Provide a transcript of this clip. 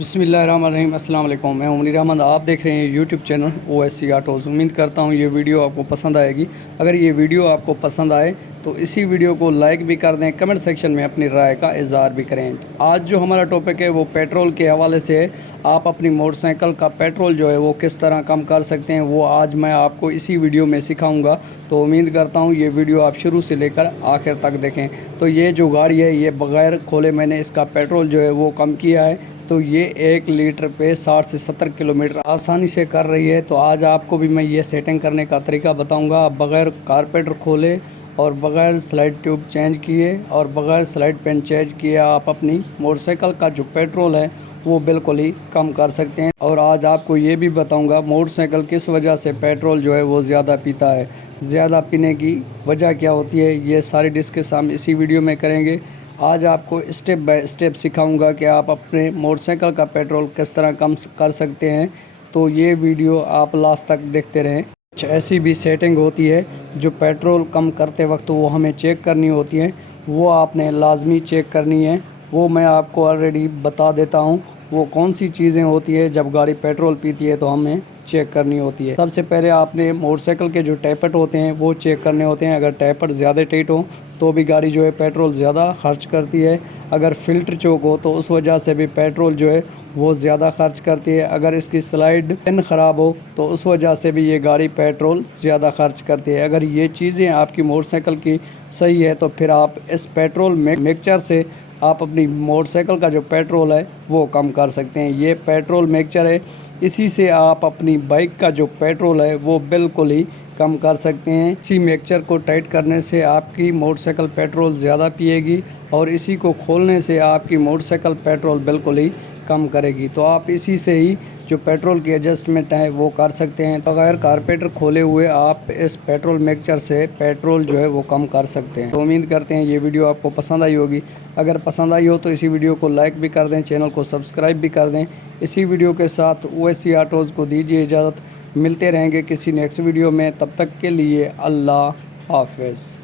بسم اللہ الرحمن الرحیم۔ السلام علیکم، میں منیر احمد، آپ دیکھ رہے ہیں یوٹیوب چینل OSC آٹوز۔ امید کرتا ہوں یہ ویڈیو آپ کو پسند آئے گی۔ اگر یہ ویڈیو آپ کو پسند آئے تو اسی ویڈیو کو لائک بھی کر دیں، کمنٹ سیکشن میں اپنی رائے کا اظہار بھی کریں۔ آج جو ہمارا ٹاپک ہے وہ پیٹرول کے حوالے سے ہے۔ آپ اپنی موٹر سائیکل کا پیٹرول جو ہے وہ کس طرح کم کر سکتے ہیں، وہ آج میں آپ کو اسی ویڈیو میں سکھاؤں گا۔ تو امید کرتا ہوں یہ ویڈیو آپ شروع سے لے کر آخر تک دیکھیں۔ تو یہ جو گاڑی ہے یہ بغیر کھولے میں نے اس کا پیٹرول جو ہے وہ کم کیا ہے۔ تو یہ 1 لیٹر پہ 60 سے 70 کلومیٹر آسانی سے کر رہی ہے۔ تو آج آپ کو بھی میں یہ سیٹنگ کرنے کا طریقہ بتاؤں گا۔ آپ بغیر کارپیٹر کھولے اور بغیر سلائڈ ٹیوب چینج کیے اور بغیر سلائڈ پین چینج کیے آپ اپنی موٹر سائیکل کا جو پیٹرول ہے وہ بالکل ہی کم کر سکتے ہیں۔ اور آج آپ کو یہ بھی بتاؤں گا موٹر سائیکل کس وجہ سے پیٹرول جو ہے وہ زیادہ پیتا ہے، زیادہ پینے کی وجہ کیا ہوتی ہے، یہ ساری ڈسکس ہم اسی ویڈیو میں کریں گے۔ آج آپ کو اسٹیپ بائی اسٹیپ سکھاؤں گا کہ آپ اپنے موٹر سائیکل کا پیٹرول کس طرح کم کر سکتے ہیں۔ تو یہ ویڈیو آپ لاسٹ تک دیکھتے رہیں۔ کچھ ایسی بھی سیٹنگ ہوتی ہے جو پیٹرول کم کرتے وقت وہ ہمیں چیک کرنی ہوتی ہیں، وہ آپ نے لازمی چیک کرنی ہے۔ وہ میں آپ کو آلریڈی بتا دیتا ہوں وہ کون سی چیزیں ہوتی ہے جب گاڑی پیٹرول پیتی ہے تو ہمیں چیک کرنی ہوتی ہے۔ سب سے پہلے آپ نے موٹر سائیکل کے جو ٹیپٹ ہوتے ہیں وہ چیک کرنے ہوتے ہیں۔ اگر ٹیپٹ زیادہ ٹائٹ ہو تو بھی گاڑی جو ہے پیٹرول زیادہ خرچ کرتی ہے۔ اگر فلٹر چوک ہو تو اس وجہ سے بھی پیٹرول جو ہے وہ زیادہ خرچ کرتی ہے۔ اگر اس کی سلائڈ پن خراب ہو تو اس وجہ سے بھی یہ گاڑی پیٹرول زیادہ خرچ کرتی ہے۔ اگر یہ چیزیں آپ کی موٹر سائیکل کی صحیح ہے تو پھر آپ اس پیٹرول مکسچر سے آپ اپنی موٹر سائیکل کا جو پیٹرول ہے وہ کم کر سکتے ہیں۔ یہ پیٹرول مکسچر ہے، اسی سے آپ اپنی بائک کا جو پیٹرول ہے وہ بالکل ہی کم کر سکتے ہیں۔ اسی مکسچر کو ٹائٹ کرنے سے آپ کی موٹر سائیکل پیٹرول زیادہ پیے گی اور اسی کو کھولنے سے آپ کی موٹر سائیکل پیٹرول بالکل ہی کم کرے گی۔ تو آپ اسی سے ہی جو پیٹرول کی ایڈجسٹمنٹ ہے وہ کر سکتے ہیں۔ بغیر کارپیٹر کھولے ہوئے آپ اس پیٹرول مکسچر سے پیٹرول جو ہے وہ کم کر سکتے ہیں۔ تو امید کرتے ہیں یہ ویڈیو آپ کو پسند آئی ہوگی۔ اگر پسند آئی ہو تو اسی ویڈیو کو لائک بھی کر دیں، چینل کو سبسکرائب بھی کر دیں۔ اسی ویڈیو کے ساتھ OSC آٹوز کو دیجیے اجازت۔ ملتے رہیں گے کسی نیکسٹ ویڈیو میں، تب تک کے لیے اللہ حافظ۔